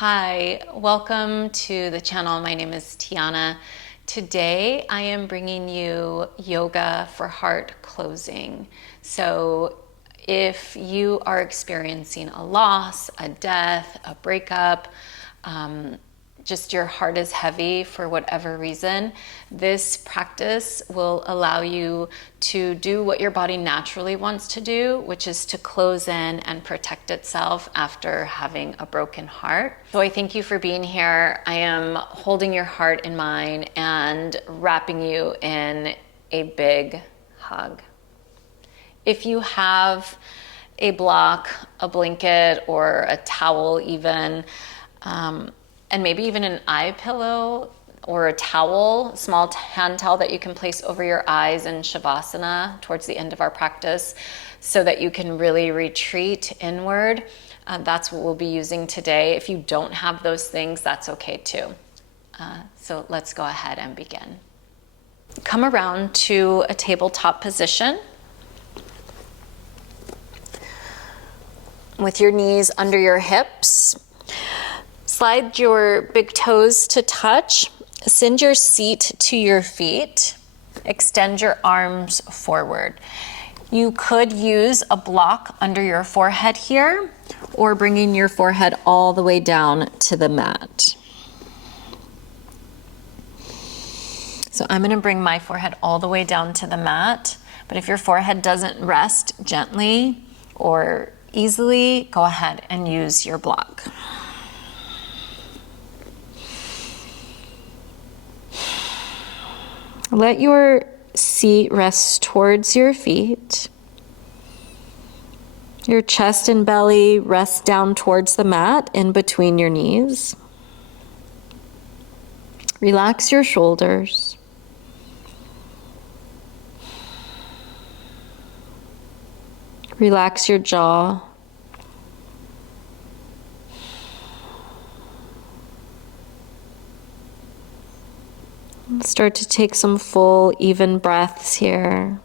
Hi, welcome to the channel. My name is Tiana. Today I am bringing you yoga for heart closing. So if you are experiencing a loss, a death, a breakup, just your heart is heavy for whatever reason, this practice will allow you to do what your body naturally wants to do, which is to close in and protect itself after having a broken heart. So I thank you for being here. I am holding your heart in mine and wrapping you in a big hug. If you have a block, a blanket, or a towel even, and maybe even an eye pillow or a towel, small hand towel that you can place over your eyes in Shavasana towards the end of our practice so that you can really retreat inward. That's what we'll be using today. If you don't have those things, that's okay too. So let's go ahead and begin. Come around to a tabletop position with your knees under your hips. Slide your big toes to touch. Send your seat to your feet. Extend your arms forward. You could use a block under your forehead here, or bringing your forehead all the way down to the mat. So I'm going to bring my forehead all the way down to the mat, but if your forehead doesn't rest gently or easily, go ahead and use your block. Let your seat rest towards your feet. Your chest and belly rest down towards the mat in between your knees. Relax your shoulders. Relax your jaw. Start to take some full, even breaths here.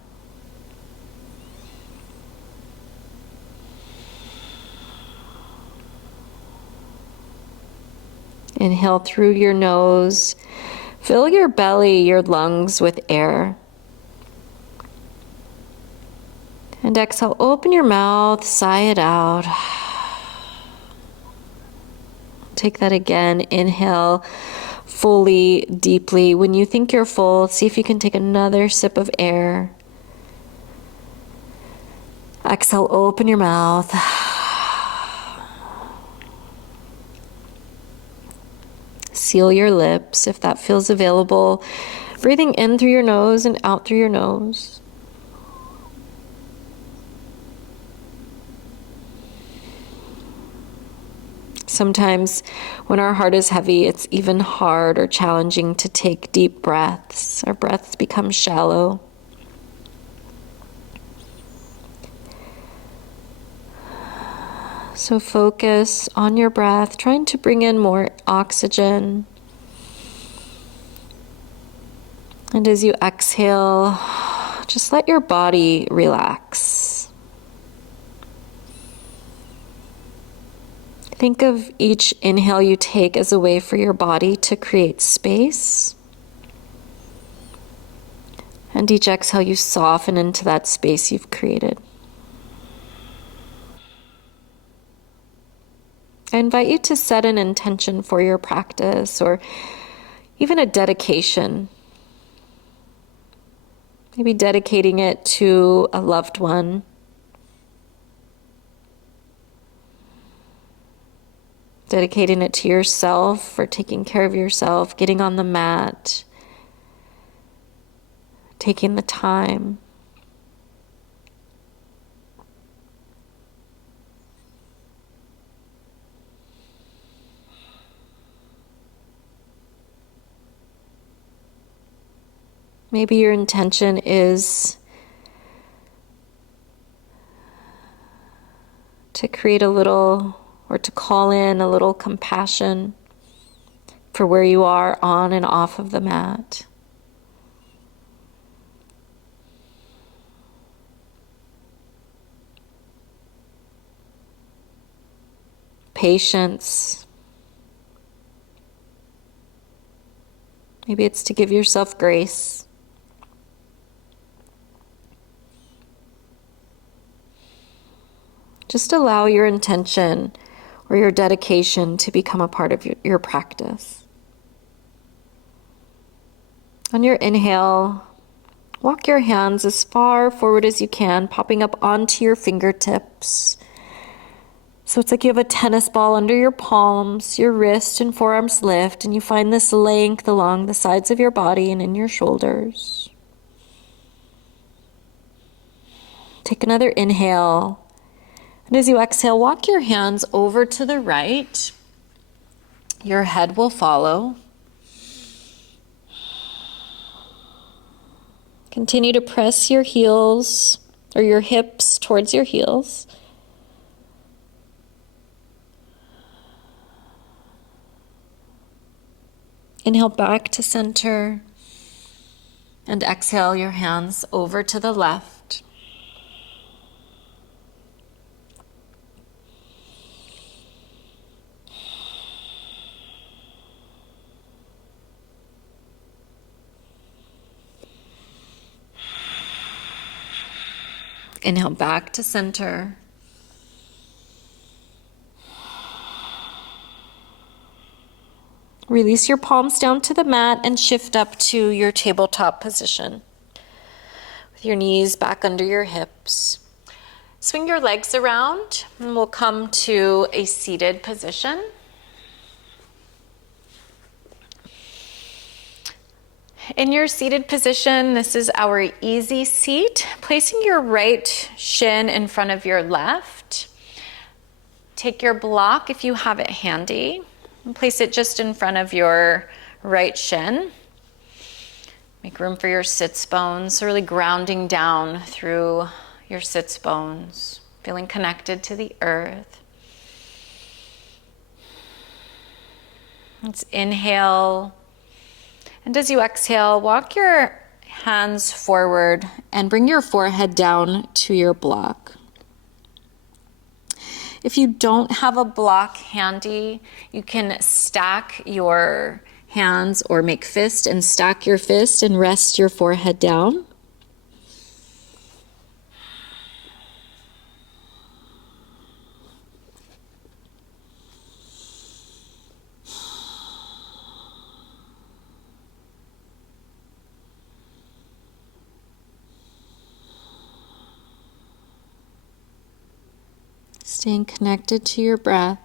Inhale through your nose. Fill your belly, your lungs with air. And exhale, open your mouth, sigh it out. Take that again. Inhale fully, deeply. When you think you're full, see if you can take another sip of air. Exhale, open your mouth. Seal your lips if that feels available. Breathing in through your nose and out through your nose. Sometimes when our heart is heavy, it's even hard or challenging to take deep breaths. Our breaths become shallow. So focus on your breath, trying to bring in more oxygen. And as you exhale, just let your body relax. Think of each inhale you take as a way for your body to create space. And each exhale you soften into that space you've created. I invite you to set an intention for your practice or even a dedication. Maybe dedicating it to a loved one. Dedicating it to yourself for taking care of yourself, getting on the mat, taking the time. Maybe your intention is to create a little, or to call in a little compassion for where you are on and off of the mat. Patience, Maybe it's to give yourself grace. Just allow your intention or your dedication to become a part of your practice. On your inhale, walk your hands as far forward as you can, popping up onto your fingertips. So it's like you have a tennis ball under your palms, your wrist and forearms lift, and you find this length along the sides of your body and in your shoulders. Take another inhale. And as you exhale, walk your hands over to the right. Your head will follow. Continue to press your heels or your hips towards your heels. Inhale back to center. And exhale your hands over to the left. Inhale back to center. Release your palms down to the mat and shift up to your tabletop position. With your knees back under your hips. Swing your legs around and we'll come to a seated position. In your seated position, this is our easy seat. Placing your right shin in front of your left. Take your block if you have it handy and place it just in front of your right shin. Make room for your sits bones, so really grounding down through your sits bones, feeling connected to the earth. Let's inhale. And as you exhale, walk your hands forward and bring your forehead down to your block. If you don't have a block handy, you can stack your hands or make fist and stack your fist and rest your forehead down. Staying connected to your breath.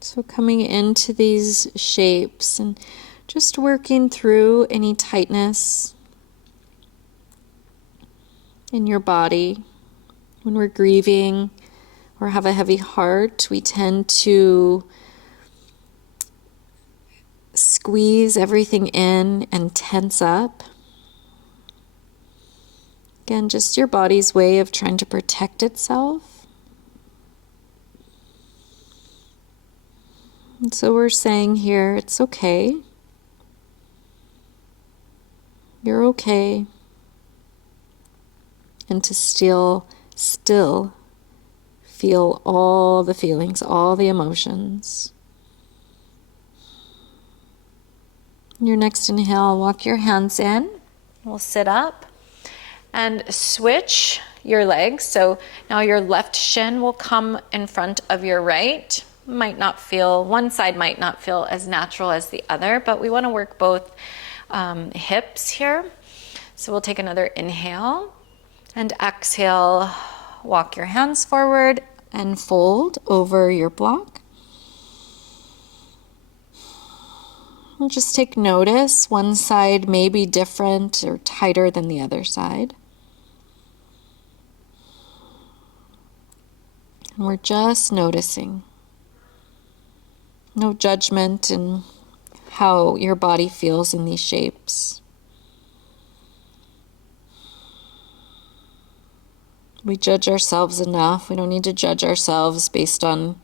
So coming into these shapes and just working through any tightness in your body. When we're grieving or have a heavy heart, we tend to squeeze everything in and tense up. Again, just your body's way of trying to protect itself. And so we're saying here, it's okay. You're okay. And to still feel all the feelings, all the emotions. Your next inhale, walk your hands in. We'll sit up and switch your legs. So now your left shin will come in front of your right. One side might not feel as natural as the other, but we want to work both hips here. So we'll take another inhale and exhale. Walk your hands forward and fold over your block. And just take notice. One side may be different or tighter than the other side. And we're just noticing. No judgment in how your body feels in these shapes. We judge ourselves enough. We don't need to judge ourselves based on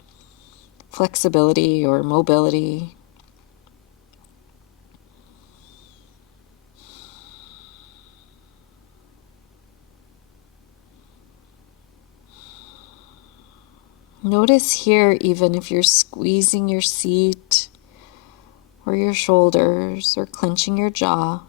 flexibility or mobility. Notice here even if you're squeezing your seat or your shoulders or clenching your jaw.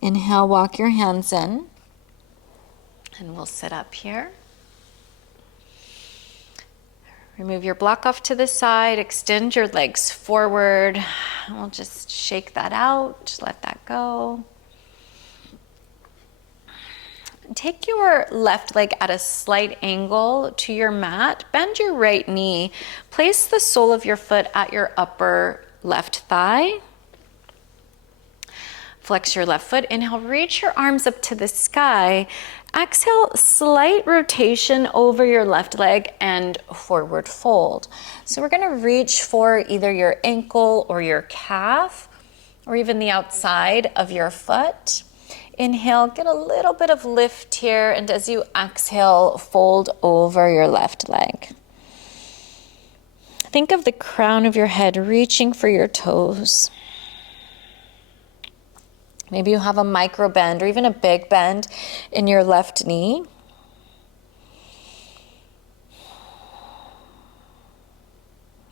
Inhale, walk your hands in. And we'll sit up here. Remove your block off to the side, extend your legs forward. We'll just shake that out, let that go. Take your left leg at a slight angle to your mat. Bend your right knee. Place the sole of your foot at your upper left thigh. Flex your left foot. Inhale, reach your arms up to the sky. Exhale, slight rotation over your left leg and forward fold. So we're going to reach for either your ankle or your calf or even the outside of your foot. Inhale, get a little bit of lift here, and as you exhale, fold over your left leg. Think of the crown of your head reaching for your toes. Maybe you have a micro bend or even a big bend in your left knee.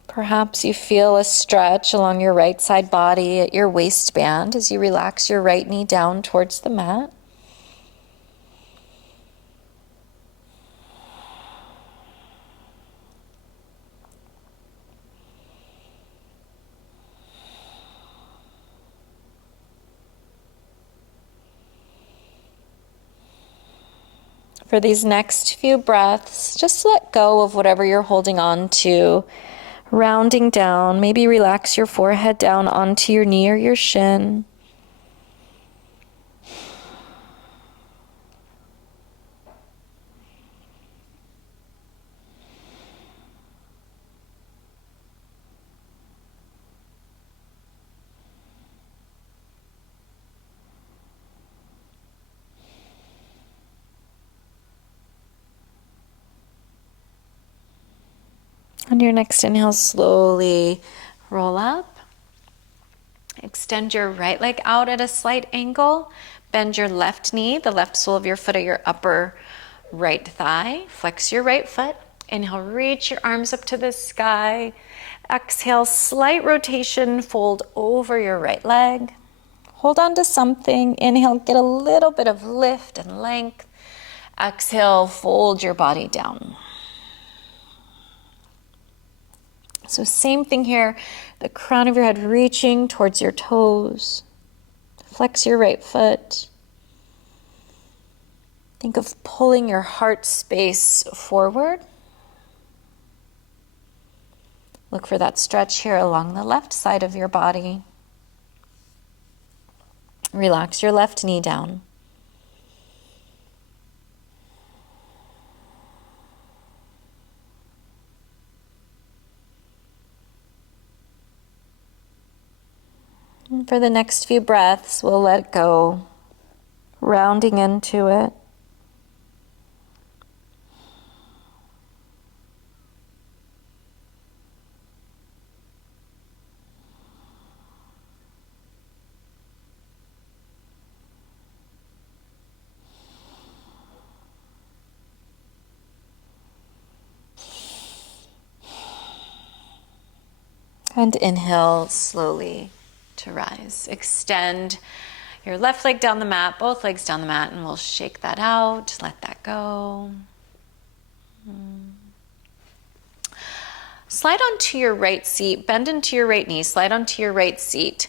Perhaps you feel a stretch along your right side body at your waistband as you relax your right knee down towards the mat. For these next few breaths, just let go of whatever you're holding on to. Rounding down, maybe relax your forehead down onto your knee or your shin. On your next inhale, slowly roll up. Extend your right leg out at a slight angle. Bend your left knee, the left sole of your foot at your upper right thigh. Flex your right foot. Inhale, reach your arms up to the sky. Exhale, slight rotation, fold over your right leg. Hold on to something. Inhale, get a little bit of lift and length. Exhale, fold your body down. So same thing here, the crown of your head reaching towards your toes. Flex your right foot. Think of pulling your heart space forward. Look for that stretch here along the left side of your body. Relax your left knee down. And for the next few breaths, we'll let go, rounding into it. And inhale slowly to rise. Extend your left leg down the mat, both legs down the mat, and we'll shake that out, let that go. Slide onto your right seat, bend into your right knee, slide onto your right seat.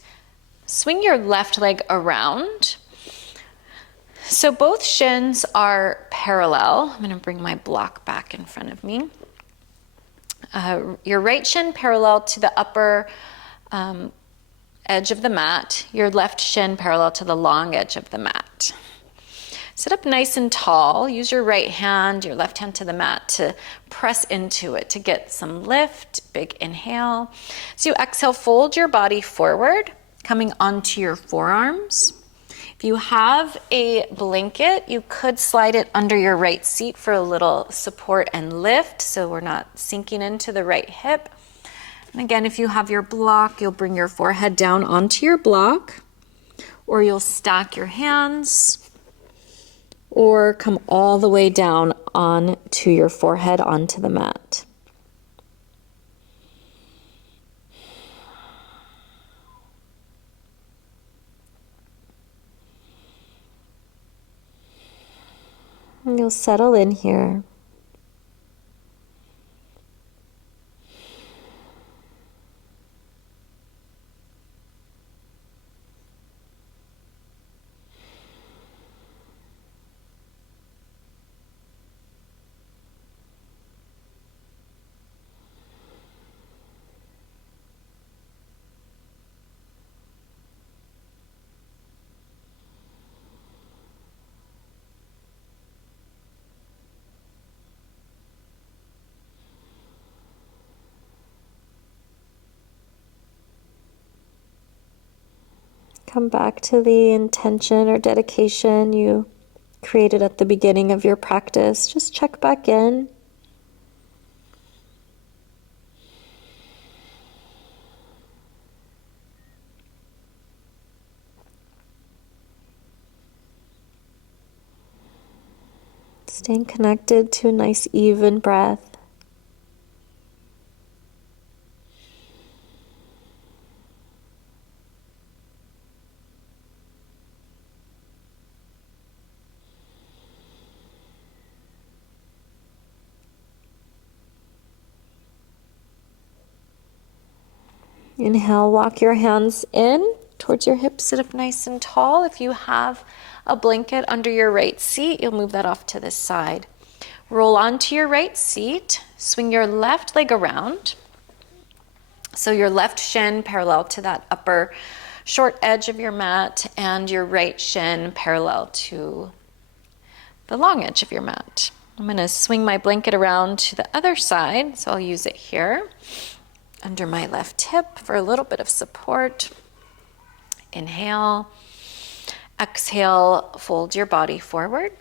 Swing your left leg around. So both shins are parallel. I'm going to bring my block back in front of me. Your right shin parallel to the upper edge of the mat. Your left shin parallel to the long edge of the mat. Sit up nice and tall. Use your right hand, your left hand to the mat to press into it to get some lift. Big inhale. As you exhale, fold your body forward, coming onto your forearms. If you have a blanket, you could slide it under your right seat for a little support and lift so we're not sinking into the right hip. And again, if you have your block, you'll bring your forehead down onto your block, or you'll stack your hands, or come all the way down onto your forehead onto the mat. And you'll settle in here. Come back to the intention or dedication you created at the beginning of your practice. Just check back in. Staying connected to a nice even breath. Inhale, walk your hands in towards your hips, sit up nice and tall. If you have a blanket under your right seat, you'll move that off to the side. Roll onto your right seat, swing your left leg around. So your left shin parallel to that upper short edge of your mat, and your right shin parallel to the long edge of your mat. I'm going to swing my blanket around to the other side, so I'll use it here under my left hip for a little bit of support. Inhale, exhale, fold your body forward.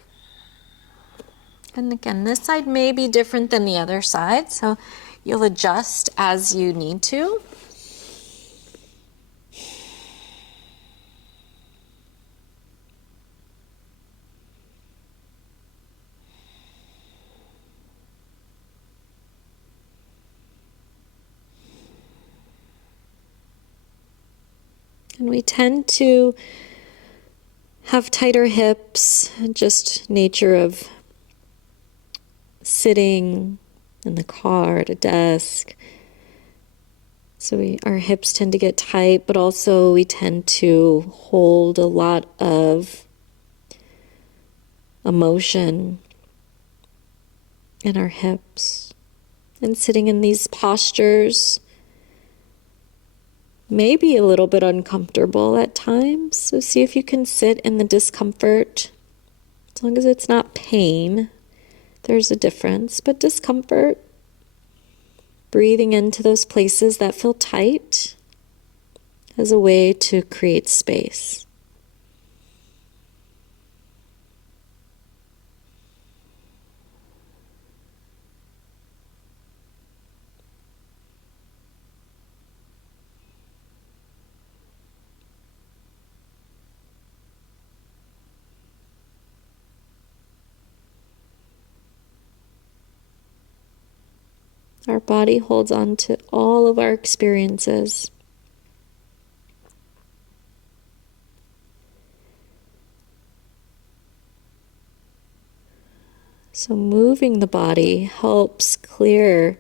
And again, this side may be different than the other side, so you'll adjust as you need to. And we tend to have tighter hips, just nature of sitting in the car at a desk. So our hips tend to get tight, but also we tend to hold a lot of emotion in our hips. And sitting in these postures may be a little bit uncomfortable at times. So see if you can sit in the discomfort. As long as it's not pain, there's a difference, but discomfort. Breathing into those places that feel tight as a way to create space. Our body holds on to all of our experiences. So moving the body helps clear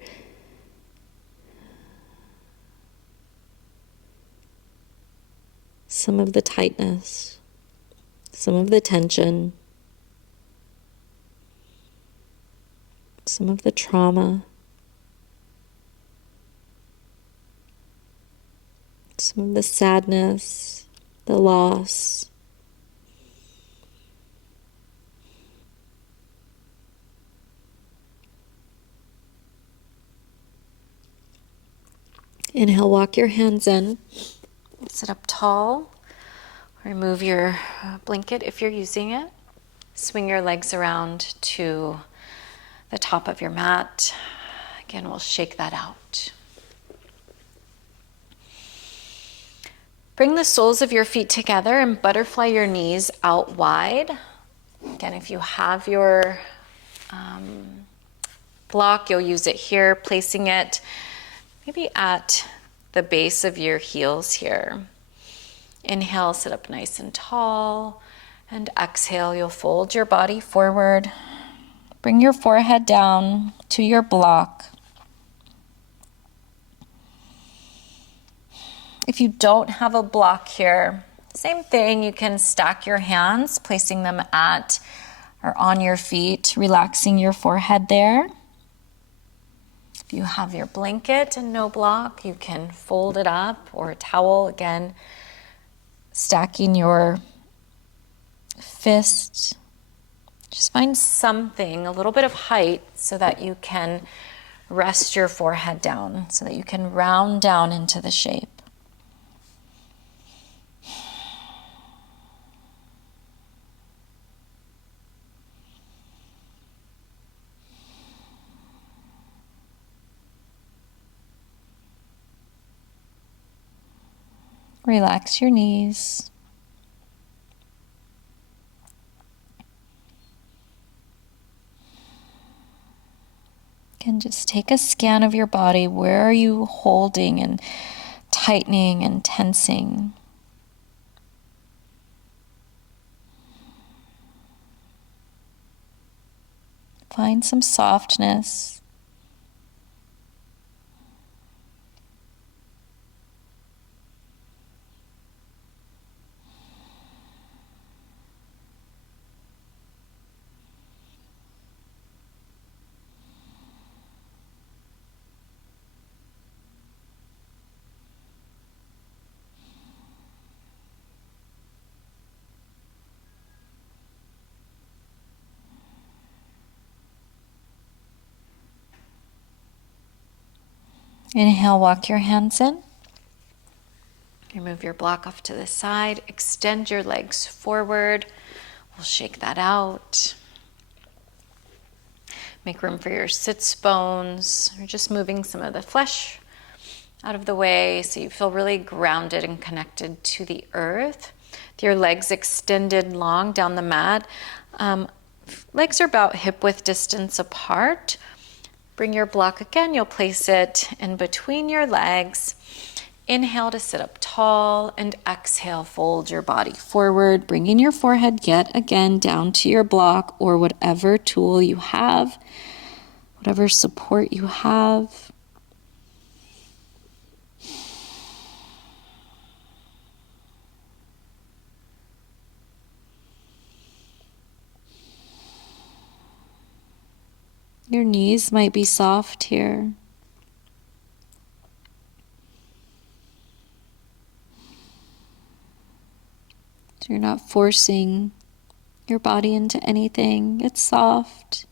some of the tightness. some of the tension, some of the trauma, some of the sadness, the loss. Inhale, walk your hands in. Sit up tall. Remove your blanket if you're using it. Swing your legs around to the top of your mat. Again, we'll shake that out. Bring the soles of your feet together and butterfly your knees out wide. Again, if you have your block, you'll use it here, placing it maybe at the base of your heels here. Inhale, sit up nice and tall, and exhale, you'll fold your body forward. Bring your forehead down to your block. If you don't have a block here, same thing, you can stack your hands, placing them at or on your feet, relaxing your forehead there. If you have your blanket and no block, you can fold it up, or a towel, again, stacking your fist. Just find something, a little bit of height, so that you can rest your forehead down, so that you can round down into the shape. Relax your knees. Again, just take a scan of your body. Where are you holding and tightening and tensing? Find some softness. Inhale, walk your hands in. Remove your block off to the side. Extend your legs forward. We'll shake that out. Make room for your sits bones. We're just moving some of the flesh out of the way so you feel really grounded and connected to the earth. With your legs extended long down the mat. Legs are about hip-width distance apart. Bring your block again. You'll place it in between your legs. Inhale to sit up tall, and exhale, fold your body forward, bringing your forehead yet again down to your block or whatever tool you have, whatever support you have. Your knees might be soft here. So you're not forcing your body into anything. It's soft.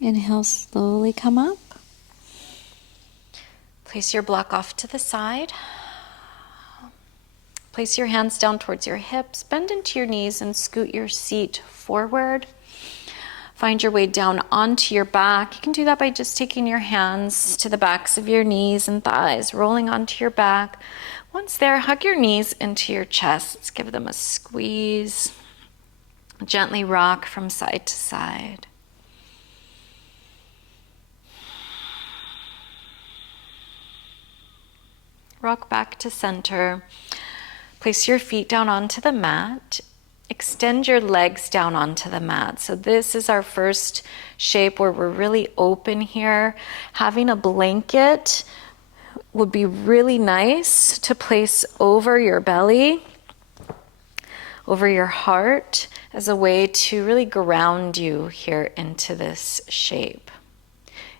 Inhale, slowly come up. Place your block off to the side. Place your hands down towards your hips. Bend into your knees and scoot your seat forward. Find your way down onto your back. You can do that by just taking your hands to the backs of your knees and thighs, rolling onto your back. Once there, hug your knees into your chest. Let's give them a squeeze. Gently rock from side to side. Rock back to center. Place your feet down onto the mat. Extend your legs down onto the mat. So this is our first shape where we're really open here. Having a blanket would be really nice to place over your belly, over your heart, as a way to really ground you here into this shape.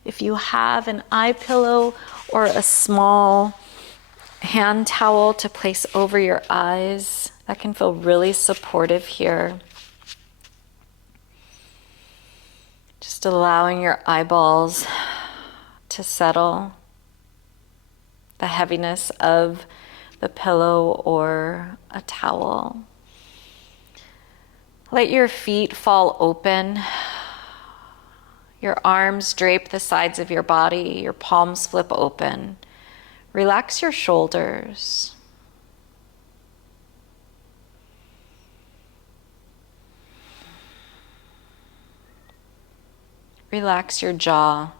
If you have an eye pillow or a small hand towel to place over your eyes, that can feel really supportive here. Just allowing your eyeballs to settle, the heaviness of the pillow or a towel. Let your feet fall open. Your arms drape the sides of your body, your palms flip open. Relax your shoulders. Relax your jaw.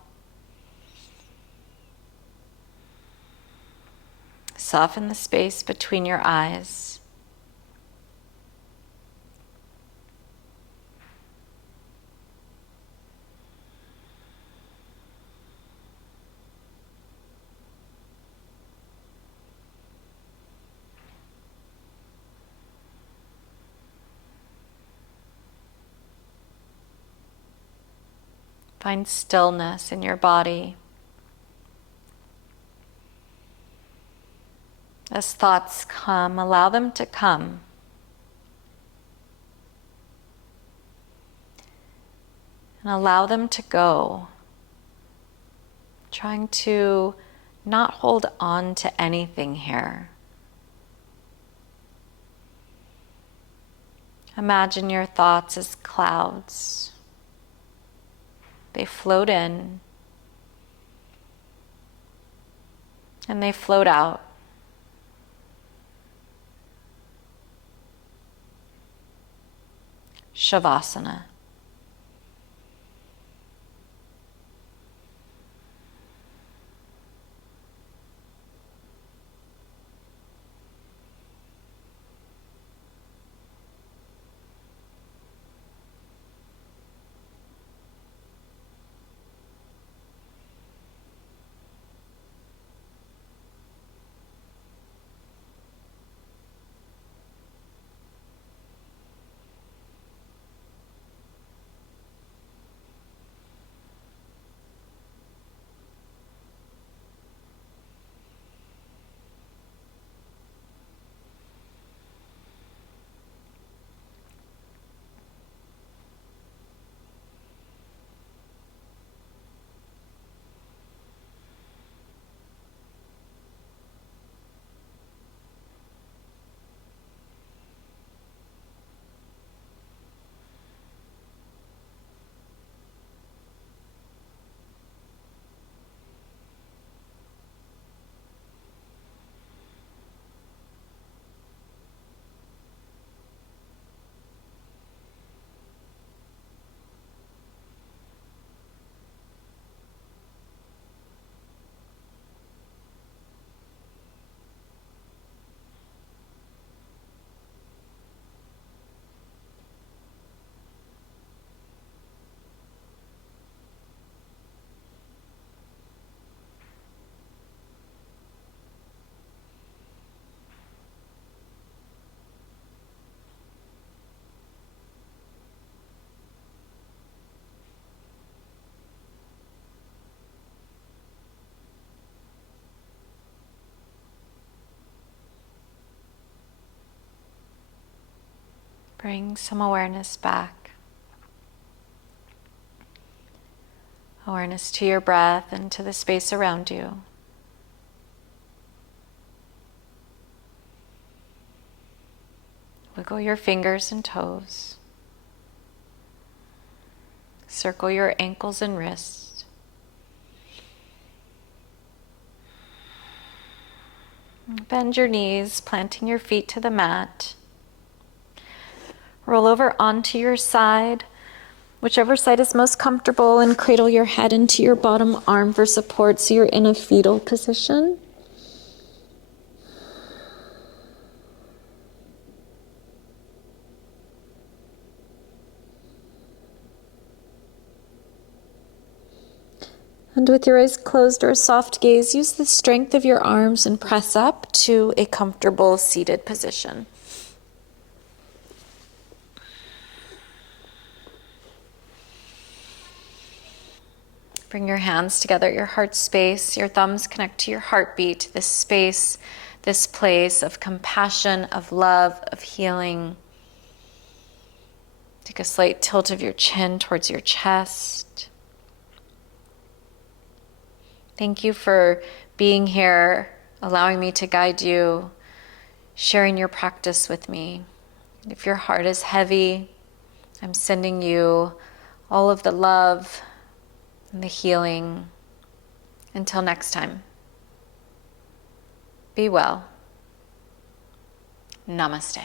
Soften the space between your eyes. Find stillness in your body. As thoughts come, allow them to come. And allow them to go. Trying to not hold on to anything here. Imagine your thoughts as clouds. They float in and they float out. Shavasana. Bring some awareness back. Awareness to your breath and to the space around you. Wiggle your fingers and toes. Circle your ankles and wrists. Bend your knees, planting your feet to the mat. Roll over onto your side, whichever side is most comfortable, and cradle your head into your bottom arm for support so you're in a fetal position. And with your eyes closed or a soft gaze, use the strength of your arms and press up to a comfortable seated position. Bring your hands together at your heart space. Your thumbs connect to your heartbeat, this space, this place of compassion, of love, of healing. Take a slight tilt of your chin towards your chest. Thank you for being here, allowing me to guide you, sharing your practice with me. If your heart is heavy, I'm sending you all of the love and the healing. Until next time, be well. Namaste.